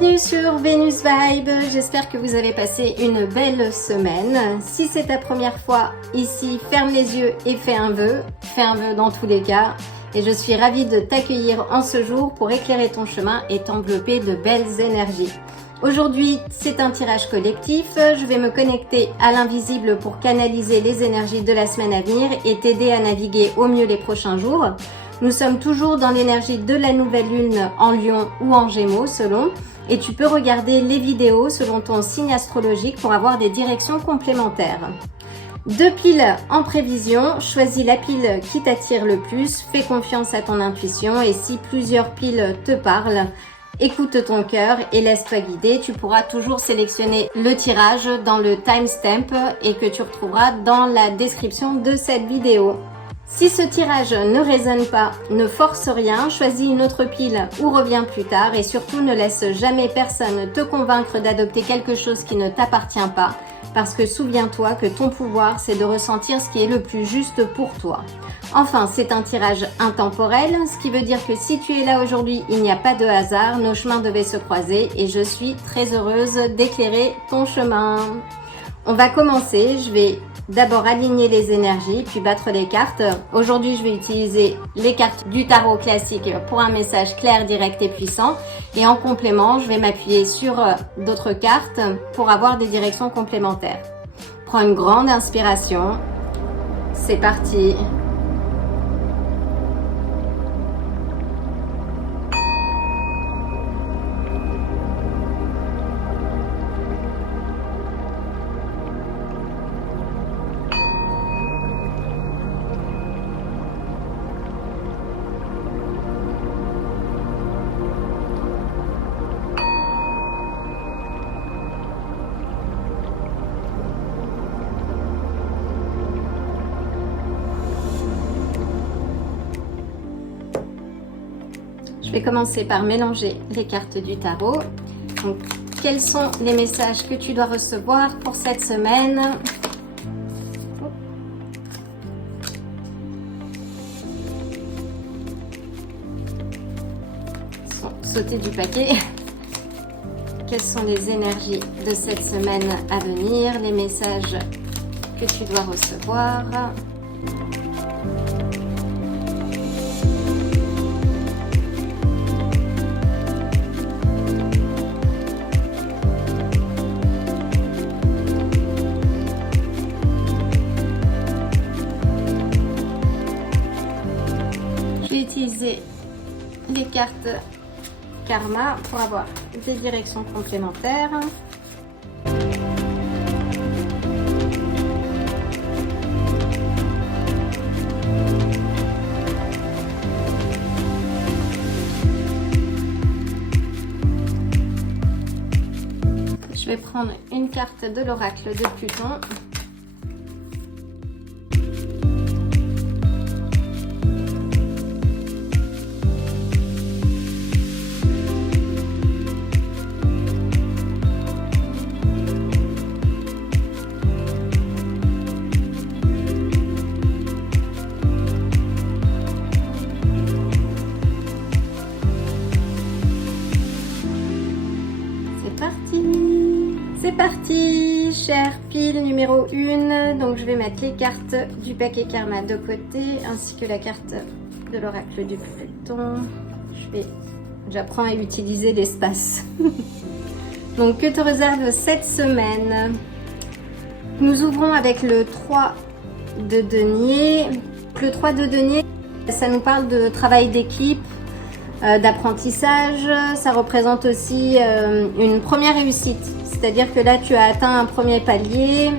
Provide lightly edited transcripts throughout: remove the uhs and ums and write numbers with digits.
Bienvenue sur Venus Vibe, j'espère que vous avez passé une belle semaine. Si c'est ta première fois ici, ferme les yeux et fais un vœu dans tous les cas. Et je suis ravie de t'accueillir en ce jour pour éclairer ton chemin et t'envelopper de belles énergies. Aujourd'hui, c'est un tirage collectif, je vais me connecter à l'invisible pour canaliser les énergies de la semaine à venir et t'aider à naviguer au mieux les prochains jours. Nous sommes toujours dans l'énergie de la nouvelle lune en Lion ou en Gémeaux selon, et tu peux regarder les vidéos selon ton signe astrologique pour avoir des directions complémentaires. 2 piles en prévision, choisis la pile qui t'attire le plus, fais confiance à ton intuition et si plusieurs piles te parlent, écoute ton cœur et laisse-toi guider. Tu pourras toujours sélectionner le tirage dans le timestamp et que tu retrouveras dans la description de cette vidéo. Si ce tirage ne résonne pas, ne force rien, choisis une autre pile ou reviens plus tard et surtout ne laisse jamais personne te convaincre d'adopter quelque chose qui ne t'appartient pas parce que souviens-toi que ton pouvoir c'est de ressentir ce qui est le plus juste pour toi. Enfin, c'est un tirage intemporel, ce qui veut dire que si tu es là aujourd'hui, il n'y a pas de hasard, nos chemins devaient se croiser et je suis très heureuse d'éclairer ton chemin. On va commencer, je vais d'abord aligner les énergies, puis battre les cartes. Aujourd'hui, je vais utiliser les cartes du tarot classique pour un message clair, direct et puissant. Et en complément, je vais m'appuyer sur d'autres cartes pour avoir des directions complémentaires. Prends une grande inspiration. C'est parti. Je vais commencer par mélanger les cartes du tarot. Donc, quels sont les messages que tu dois recevoir pour cette semaine? Ils sont sautés du paquet. Quelles sont les énergies de cette semaine à venir? Les messages que tu dois recevoir. Utiliser les cartes karma pour avoir des directions complémentaires. Je vais prendre une carte de l'oracle de Pluton. C'est parti, chère pile numéro 1. Donc je vais mettre les cartes du paquet karma de côté ainsi que la carte de l'oracle du Pluton. J'apprends à utiliser l'espace. Donc que te réserve cette semaine? Nous ouvrons avec le 3 de denier. Le 3 de denier, ça nous parle de travail d'équipe, d'apprentissage. Ça représente aussi une première réussite. C'est-à-dire que là, tu as atteint un premier palier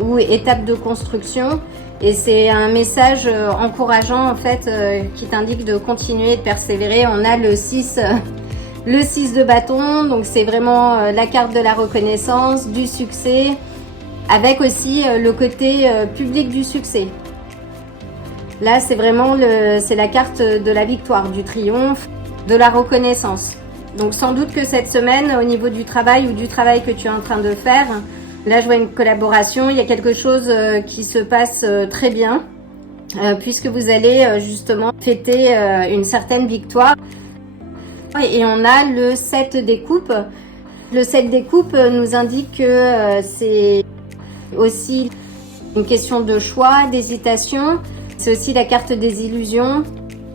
ou étape de construction et c'est un message encourageant en fait qui t'indique de continuer, de persévérer. On a le 6 de bâton, donc c'est vraiment la carte de la reconnaissance, du succès, avec aussi le côté public du succès. Là, c'est vraiment c'est la carte de la victoire, du triomphe, de la reconnaissance. Donc sans doute que cette semaine, au niveau du travail ou du travail que tu es en train de faire, là je vois une collaboration, il y a quelque chose qui se passe très bien, puisque vous allez justement fêter une certaine victoire. Et on a le 7 des coupes. Le 7 des coupes nous indique que c'est aussi une question de choix, d'hésitation. C'est aussi la carte des illusions.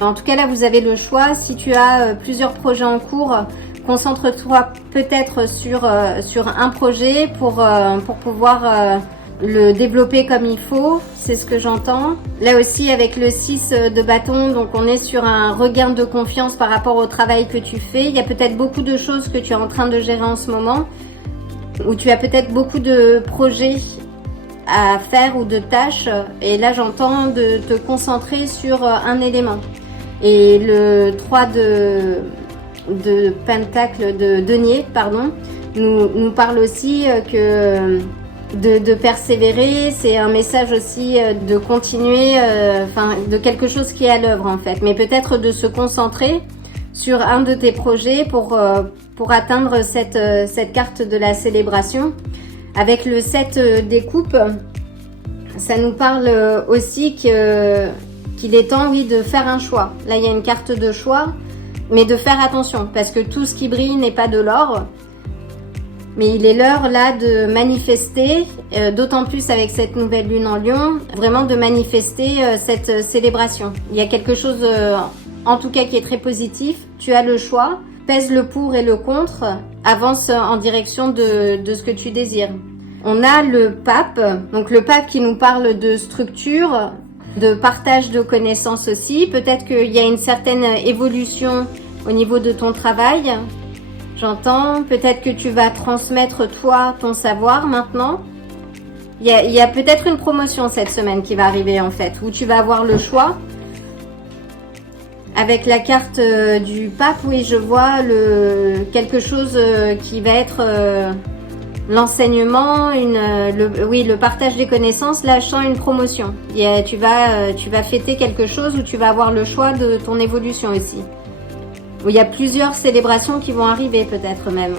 En tout cas, là, vous avez le choix. Si tu as plusieurs projets en cours, concentre-toi peut-être sur un projet pour pouvoir le développer comme il faut. C'est ce que j'entends. Là aussi, avec le 6 de bâton, donc on est sur un regain de confiance par rapport au travail que tu fais. Il y a peut-être beaucoup de choses que tu es en train de gérer en ce moment, où tu as peut-être beaucoup de projets à faire ou de tâches. Et là, j'entends de te concentrer sur un élément. Et le 3 de pentacle, de denier, pardon, nous parle aussi que de persévérer. C'est un message aussi de continuer, de quelque chose qui est à l'œuvre en fait, mais peut-être de se concentrer sur un de tes projets pour atteindre cette carte de la célébration. Avec le 7 des coupes, ça nous parle aussi qu'il est temps, oui, de faire un choix. Là, il y a une carte de choix, mais de faire attention, parce que tout ce qui brille n'est pas de l'or. Mais il est l'heure, là, de manifester, d'autant plus avec cette nouvelle lune en Lion, vraiment de manifester cette célébration. Il y a quelque chose, en tout cas, qui est très positif. Tu as le choix, pèse le pour et le contre, avance en direction de ce que tu désires. On a le pape, donc le pape qui nous parle de structure, de partage de connaissances aussi. Peut-être qu'il y a une certaine évolution au niveau de ton travail. J'entends. Peut-être que tu vas transmettre toi ton savoir maintenant. Il y a peut-être une promotion cette semaine qui va arriver en fait, où tu vas avoir le choix. Avec la carte du pape, oui, je vois quelque chose qui va être l'enseignement, le partage des connaissances. Là, je sens une promotion. Tu vas fêter quelque chose où tu vas avoir le choix de ton évolution aussi. Où il y a plusieurs célébrations qui vont arriver peut-être même.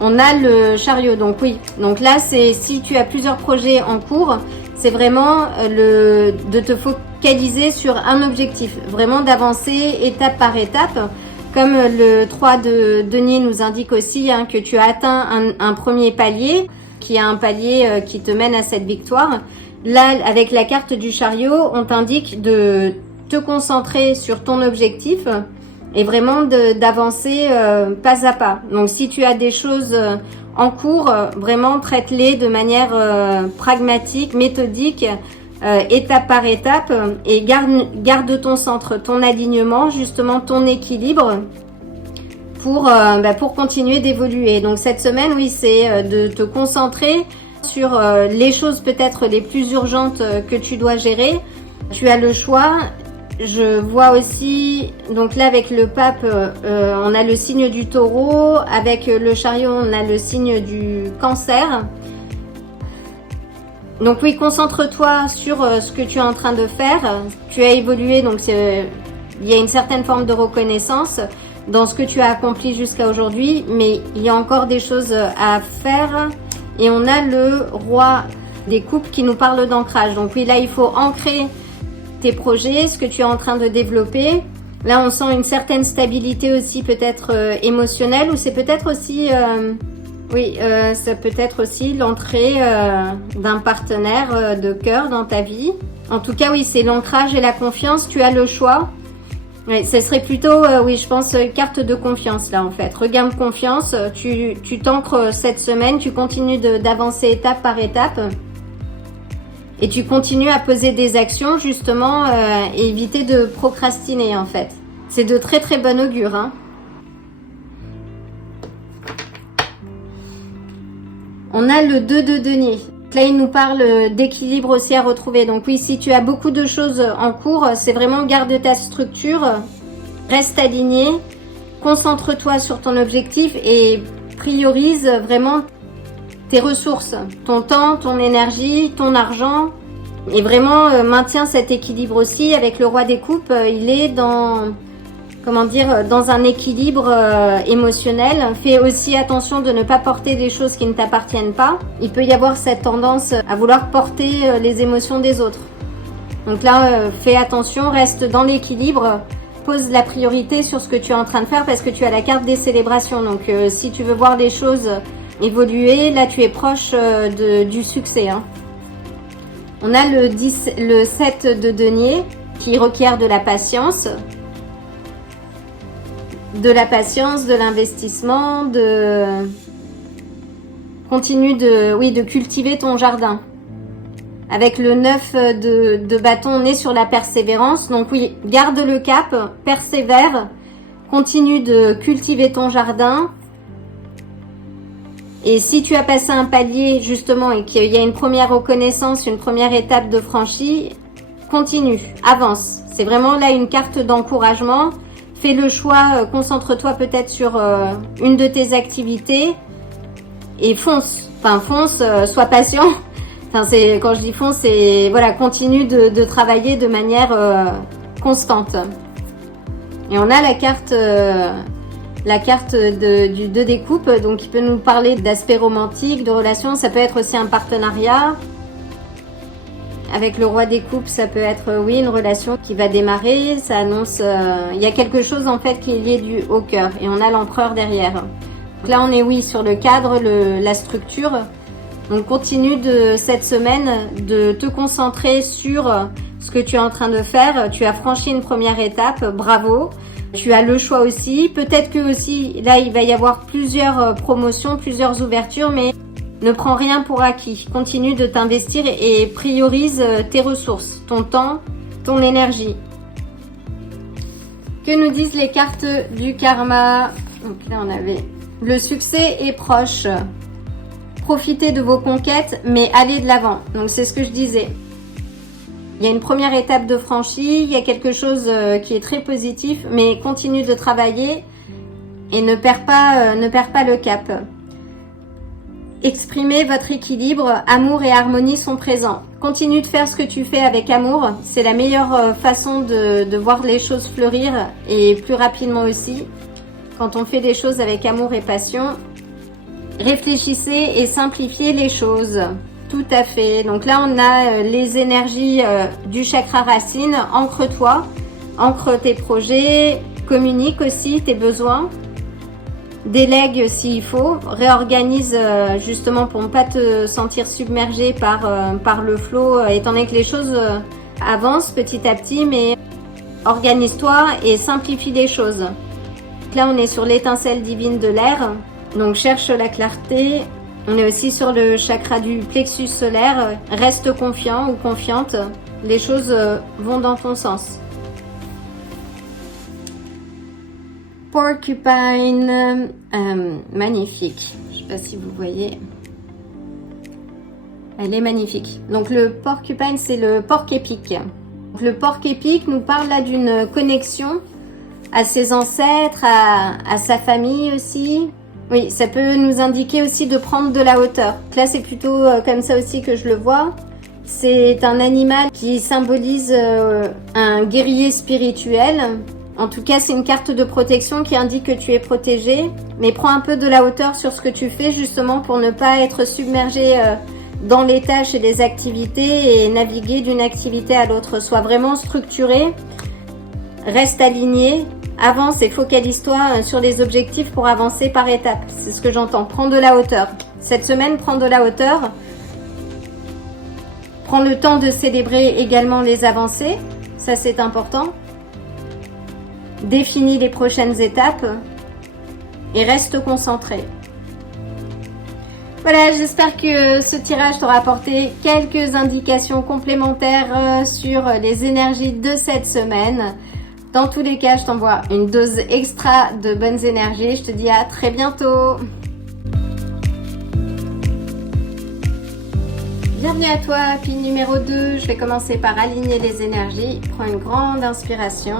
On a le chariot, donc oui. Donc là, c'est si tu as plusieurs projets en cours, c'est vraiment de te focaliser sur un objectif. Vraiment d'avancer étape par étape. Comme le 3 de denier nous indique aussi que tu as atteint un premier palier, qui est un palier qui te mène à cette victoire. Là, avec la carte du chariot, on t'indique de te concentrer sur ton objectif et vraiment d'avancer pas à pas. Donc si tu as des choses en cours, vraiment traite-les de manière pragmatique, méthodique, étape par étape, et garde ton centre, ton alignement, justement ton équilibre pour continuer d'évoluer. Donc cette semaine, oui, c'est de te concentrer sur les choses peut-être les plus urgentes que tu dois gérer. Tu as le choix. Je vois aussi, donc là avec le pape, on a le signe du taureau, avec le chariot, on a le signe du cancer. Donc oui, concentre-toi sur ce que tu es en train de faire. Tu as évolué, donc il y a une certaine forme de reconnaissance dans ce que tu as accompli jusqu'à aujourd'hui, mais il y a encore des choses à faire. Et on a le roi des coupes qui nous parle d'ancrage. Donc oui, là il faut ancrer tes projets, ce que tu es en train de développer. Là, on sent une certaine stabilité aussi, peut-être émotionnelle, ou c'est peut-être aussi, ça peut être aussi l'entrée d'un partenaire de cœur dans ta vie. En tout cas, oui, c'est l'ancrage et la confiance. Tu as le choix. Oui, ce serait plutôt, je pense, carte de confiance là en fait. Regain de confiance. Tu t'ancres cette semaine. Tu continues d'avancer étape par étape. Et tu continues à poser des actions justement et éviter de procrastiner en fait. C'est de très très bon augure. Hein. On a le 2 de denier. Là, il nous parle d'équilibre aussi à retrouver. Donc oui, si tu as beaucoup de choses en cours, c'est vraiment garde ta structure, reste aligné, concentre-toi sur ton objectif et priorise vraiment tes ressources, ton temps, ton énergie, ton argent, et vraiment maintiens cet équilibre aussi. Avec le roi des coupes, il est dans un équilibre émotionnel. Fais aussi attention de ne pas porter des choses qui ne t'appartiennent pas. Il peut y avoir cette tendance à vouloir porter les émotions des autres. Donc là, fais attention, reste dans l'équilibre pose la priorité sur ce que tu es en train de faire parce que tu as la carte des célébrations. Donc si tu veux voir les choses évoluer, là tu es proche du succès. Hein. On a le 7 de denier qui requiert de la patience. De la patience, de l'investissement, continue de cultiver ton jardin. Avec le 9 de bâton, on est sur la persévérance. Donc oui, garde le cap, persévère, continue de cultiver ton jardin. Et si tu as passé un palier justement et qu'il y a une première reconnaissance, une première étape de franchie, continue, avance. C'est vraiment là une carte d'encouragement. Fais le choix, concentre-toi peut-être sur une de tes activités et fonce. Enfin fonce, sois patient. Enfin quand je dis fonce, c'est voilà, continue de travailler de manière constante. Et on a la carte du 2 des coupes, donc qui peut nous parler d'aspect romantique, de relations. Ça peut être aussi un partenariat. Avec le roi des coupes, ça peut être, oui, une relation qui va démarrer. Ça annonce, il y a quelque chose en fait qui est lié au cœur. Et on a l'empereur derrière. Donc là, on est, oui, sur le cadre, la structure. Donc continue cette semaine de te concentrer sur ce que tu es en train de faire. Tu as franchi une première étape, bravo. Tu as le choix aussi. Peut-être que aussi, là, il va y avoir plusieurs promotions, plusieurs ouvertures, mais ne prends rien pour acquis. Continue de t'investir et priorise tes ressources, ton temps, ton énergie. Que nous disent les cartes du karma? Donc là, on avait le succès est proche. Profitez de vos conquêtes, mais allez de l'avant. Donc c'est ce que je disais. Il y a une première étape de franchie, il y a quelque chose qui est très positif, mais continue de travailler et ne perds pas le cap. Exprimez votre équilibre, amour et harmonie sont présents. Continue de faire ce que tu fais avec amour, c'est la meilleure façon de voir les choses fleurir et plus rapidement aussi. Quand on fait des choses avec amour et passion, réfléchissez et simplifiez les choses. Tout à fait. Donc là, on a les énergies du chakra racine. Ancre-toi, ancre tes projets, communique aussi tes besoins. Délègue s'il faut, réorganise justement pour ne pas te sentir submergé par le flot, étant donné que les choses avancent petit à petit, mais organise-toi et simplifie les choses. Donc là, on est sur l'étincelle divine de l'air, donc cherche la clarté. On est aussi sur le chakra du plexus solaire, reste confiant ou confiante, les choses vont dans ton sens. Porcupine, magnifique. Je ne sais pas si vous voyez. Elle est magnifique. Donc le porcupine, c'est le porc épic. Donc, le porc épic nous parle là d'une connexion à ses ancêtres, à sa famille aussi. Oui, ça peut nous indiquer aussi de prendre de la hauteur. Donc là, c'est plutôt comme ça aussi que je le vois. C'est un animal qui symbolise un guerrier spirituel. En tout cas, c'est une carte de protection qui indique que tu es protégé. Mais prends un peu de la hauteur sur ce que tu fais justement pour ne pas être submergé dans les tâches et les activités et naviguer d'une activité à l'autre. Sois vraiment structuré, reste aligné, avance et focalise-toi sur les objectifs pour avancer par étapes. C'est ce que j'entends. Prends de la hauteur. Cette semaine, prends de la hauteur. Prends le temps de célébrer également les avancées. Ça, c'est important. Définis les prochaines étapes et reste concentré. Voilà, j'espère que ce tirage t'aura apporté quelques indications complémentaires sur les énergies de cette semaine. Dans tous les cas, je t'envoie une dose extra de bonnes énergies. Je te dis à très bientôt. Bienvenue à toi, pile numéro 2. Je vais commencer par aligner les énergies. Prends une grande inspiration.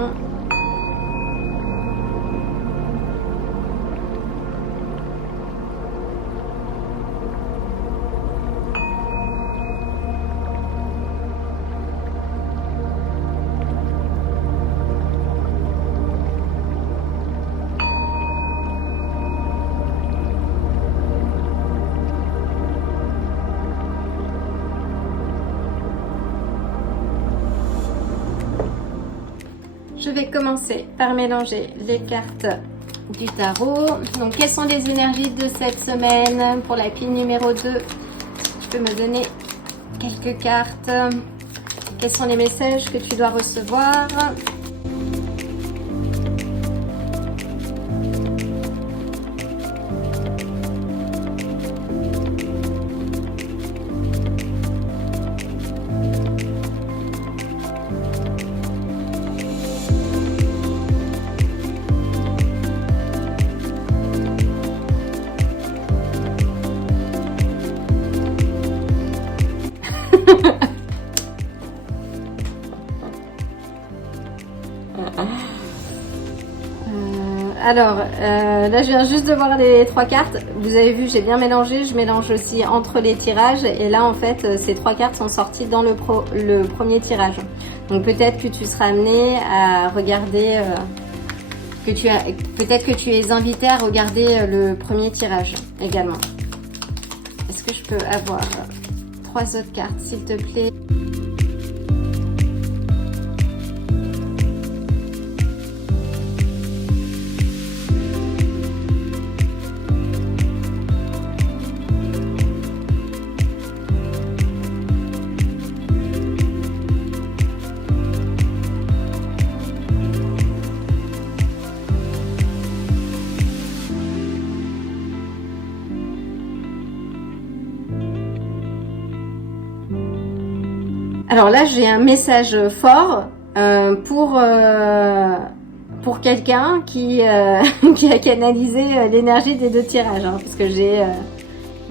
Je vais commencer par mélanger les cartes du tarot. Donc, quelles sont les énergies de cette semaine pour la pile numéro 2? Tu peux me donner quelques cartes. Quels sont les messages que tu dois recevoir? Là je viens juste de voir les 3 cartes. Vous avez vu, j'ai bien mélangé. Je mélange aussi entre les tirages. Et là, en fait, ces 3 cartes sont sorties dans le premier tirage. Donc peut-être que tu seras amené à regarder, peut-être que tu es invité à regarder le premier tirage également. Est-ce que je peux avoir 3 autres cartes, s'il te plaît? Alors là, j'ai un message fort pour quelqu'un qui qui a canalisé l'énergie des 2 tirages, hein, parce que j'ai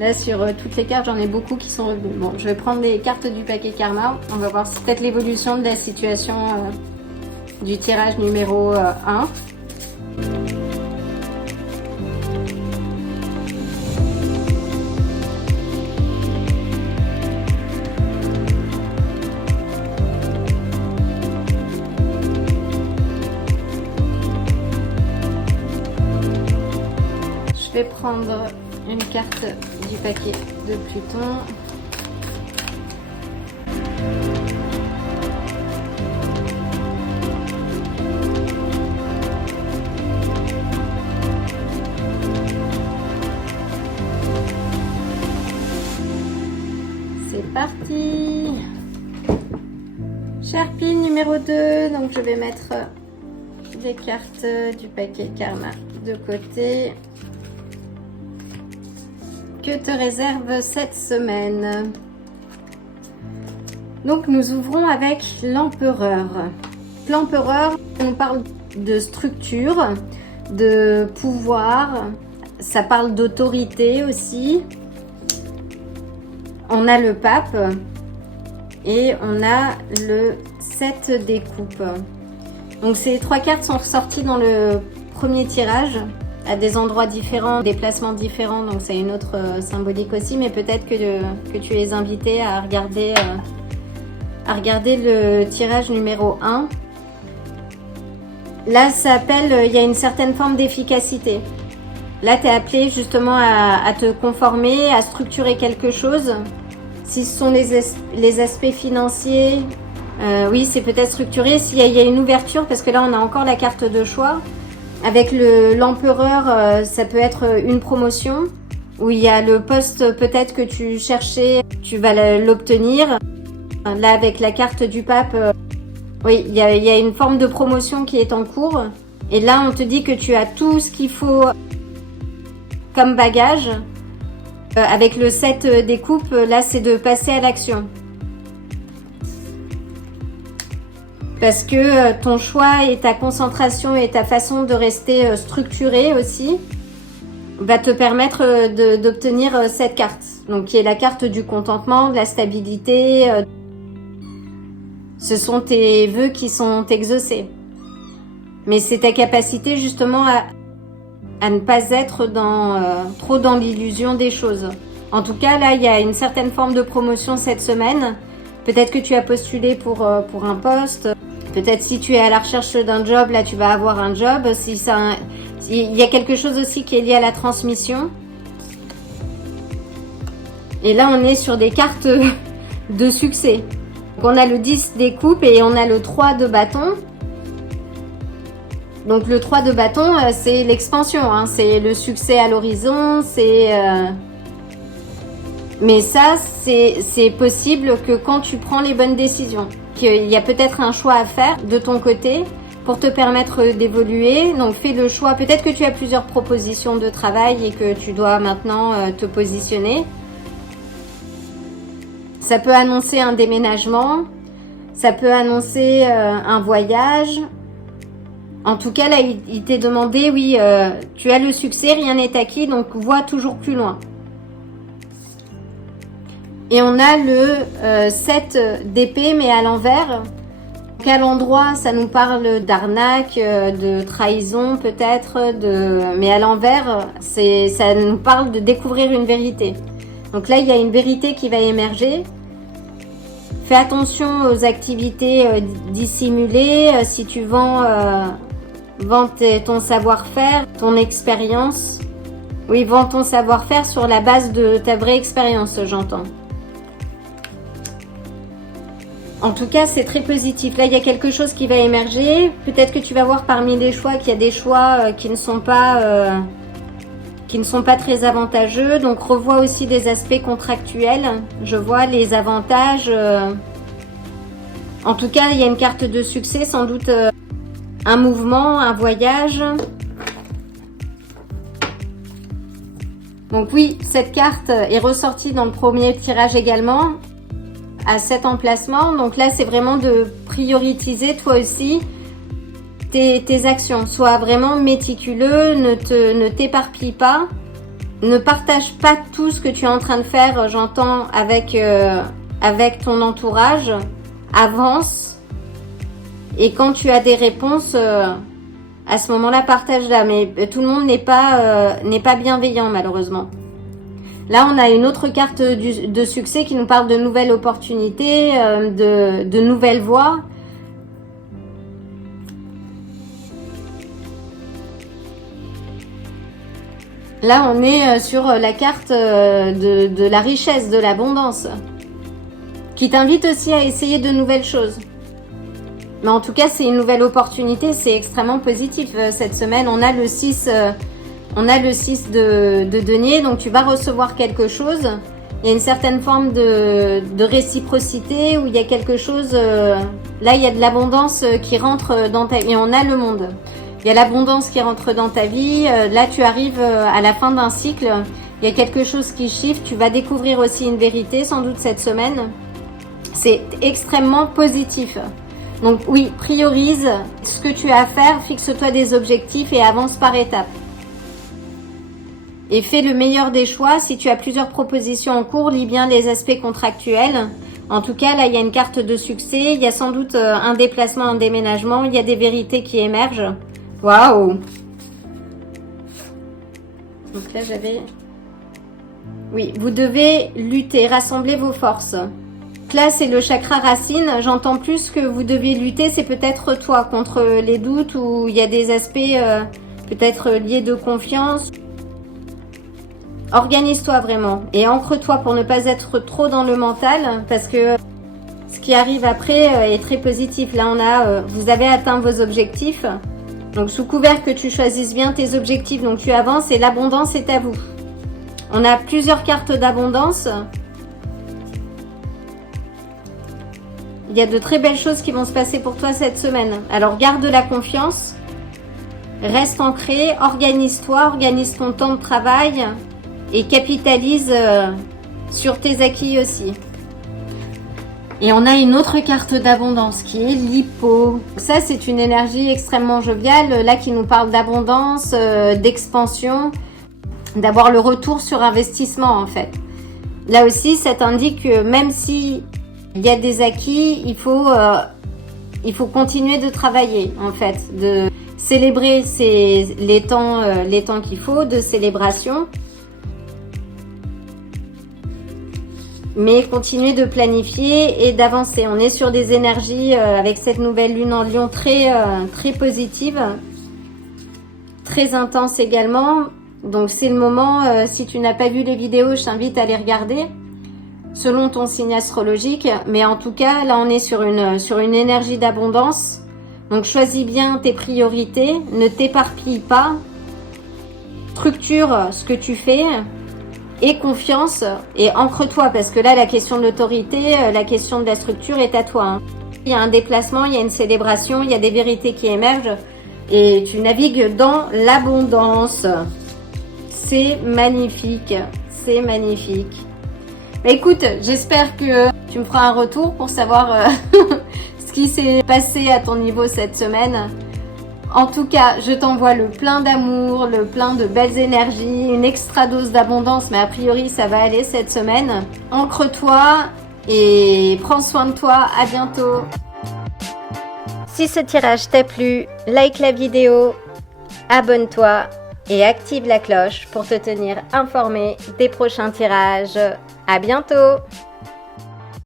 là sur toutes les cartes, j'en ai beaucoup qui sont revenues. Bon, je vais prendre les cartes du paquet karma. On va voir peut-être l'évolution de la situation du tirage numéro 1. Je vais prendre une carte du paquet de Pluton. C'est parti. Chère pile numéro 2, donc je vais mettre les cartes du paquet karma de côté. Que te réserve cette semaine? Donc nous ouvrons avec l'empereur. L'empereur, on parle de structure, de pouvoir, ça parle d'autorité aussi. On a le pape et on a le 7 des coupes. Donc ces 3 cartes sont ressorties dans le premier tirage, à des endroits différents, des placements différents, donc c'est une autre symbolique aussi, mais peut-être que tu es invité à regarder le tirage numéro 1. Là, ça appelle, il y a une certaine forme d'efficacité. Là, tu es appelé justement à te conformer, à structurer quelque chose. Si ce sont les aspects financiers, oui, c'est peut-être structuré. S'il y a une ouverture, parce que là, on a encore la carte de choix. Avec l'empereur, ça peut être une promotion où il y a le poste peut-être que tu cherchais, tu vas l'obtenir. Là, avec la carte du pape, oui, il y a une forme de promotion qui est en cours. Et là, on te dit que tu as tout ce qu'il faut comme bagage. Avec le 7 des coupes, là, c'est de passer à l'action. Parce que ton choix et ta concentration et ta façon de rester structuré aussi va te permettre d'obtenir cette carte. Donc qui est la carte du contentement, de la stabilité. Ce sont tes vœux qui sont exaucés. Mais c'est ta capacité justement à ne pas être trop dans l'illusion des choses. En tout cas, là, il y a une certaine forme de promotion cette semaine. Peut-être que tu as postulé pour un poste. Peut-être si tu es à la recherche d'un job, là, tu vas avoir un job. Il y a quelque chose aussi qui est lié à la transmission. Et là, on est sur des cartes de succès. Donc, on a le 10 des coupes et on a le 3 de bâton. Donc le 3 de bâton, c'est l'expansion, hein, c'est le succès à l'horizon, c'est... Mais ça, c'est possible que quand tu prends les bonnes décisions. Qu'il y a peut-être un choix à faire de ton côté pour te permettre d'évoluer. Donc fais le choix. Peut-être que tu as plusieurs propositions de travail et que tu dois maintenant te positionner. Ça peut annoncer un déménagement. Ça peut annoncer un voyage. En tout cas, là, il t'est demandé, oui, tu as le succès, rien n'est acquis, donc vois toujours plus loin. Et on a le 7 d'épée, mais à l'envers. Donc à l'endroit, ça nous parle d'arnaque, de trahison peut-être, mais à l'envers, ça nous parle de découvrir une vérité. Donc là, il y a une vérité qui va émerger. Fais attention aux activités dissimulées. Si tu vends ton savoir-faire, ton expérience. Oui, vends ton savoir-faire sur la base de ta vraie expérience, j'entends. En tout cas, c'est très positif. Là, il y a quelque chose qui va émerger. Peut-être que tu vas voir parmi les choix qu'il y a des choix qui ne sont pas très avantageux. Donc, revois aussi des aspects contractuels. Je vois les avantages. En tout cas, il y a une carte de succès, sans doute un mouvement, un voyage. Donc oui, cette carte est ressortie dans le premier tirage également, à cet emplacement. Donc là, c'est vraiment de prioriser toi aussi tes actions. Sois vraiment méticuleux, ne t'éparpille pas. Ne partage pas tout ce que tu es en train de faire, j'entends, avec ton entourage. Avance. Et quand tu as des réponses, à ce moment-là, partage-la. Mais tout le monde n'est pas bienveillant, malheureusement. Là, on a une autre carte de succès qui nous parle de nouvelles opportunités, de nouvelles voies. Là, on est sur la carte de la richesse, de l'abondance, qui t'invite aussi à essayer de nouvelles choses. Mais en tout cas, c'est une nouvelle opportunité, c'est extrêmement positif. Cette semaine, on a le 6... On a le 6 de denier, donc tu vas recevoir quelque chose. Il y a une certaine forme de réciprocité où il y a quelque chose... là, il y a de l'abondance qui rentre dans ta vie. Et on a le monde. Il y a l'abondance qui rentre dans ta vie. Là, tu arrives à la fin d'un cycle. Il y a quelque chose qui shift. Tu vas découvrir aussi une vérité, sans doute cette semaine. C'est extrêmement positif. Donc oui, priorise ce que tu as à faire. Fixe-toi des objectifs et avance par étapes. Et fais le meilleur des choix. Si tu as plusieurs propositions en cours, lis bien les aspects contractuels. En tout cas, là, il y a une carte de succès. Il y a sans doute un déplacement, un déménagement. Il y a des vérités qui émergent. Waouh! Donc là, j'avais... Oui, vous devez lutter, rassembler vos forces. Donc là, c'est le chakra racine. J'entends plus que vous devez lutter. C'est peut-être toi contre les doutes ou il y a des aspects peut-être liés de confiance. Organise-toi vraiment et ancre-toi pour ne pas être trop dans le mental parce que ce qui arrive après est très positif. Là, on a, vous avez atteint vos objectifs. Donc, sous couvert que tu choisisses bien tes objectifs, donc tu avances et l'abondance est à vous. On a plusieurs cartes d'abondance. Il y a de très belles choses qui vont se passer pour toi cette semaine. Alors, garde la confiance. Reste ancré. Organise-toi. Organise ton temps de travail. Et capitalise sur tes acquis aussi. Et on a une autre carte d'abondance qui est l'hippo. Ça, c'est une énergie extrêmement joviale, là qui nous parle d'abondance, d'expansion, d'avoir le retour sur investissement en fait. Là aussi, ça t'indique que même si il y a des acquis, il faut continuer de travailler en fait, de célébrer les temps qu'il faut de célébration. Mais continuer de planifier et d'avancer. On est sur des énergies avec cette nouvelle lune en Lion très positive, très intense également. Donc c'est le moment, si tu n'as pas vu les vidéos, je t'invite à les regarder selon ton signe astrologique. Mais en tout cas, là on est sur une énergie d'abondance Donc choisis bien tes priorités, ne t'éparpille pas, structure ce que tu fais, aie confiance et ancre-toi parce que là la question de l'autorité, la question de la structure est à toi. Hein. Il y a un déplacement, il y a une célébration, il y a des vérités qui émergent et tu navigues dans l'abondance. C'est magnifique, c'est magnifique. Bah, écoute, j'espère que tu me feras un retour pour savoir ce qui s'est passé à ton niveau cette semaine. En tout cas, je t'envoie le plein d'amour, le plein de belles énergies, une extra dose d'abondance, mais a priori ça va aller cette semaine. Ancre-toi et prends soin de toi, à bientôt. Si ce tirage t'a plu, like la vidéo, abonne-toi et active la cloche pour te tenir informé des prochains tirages. À bientôt!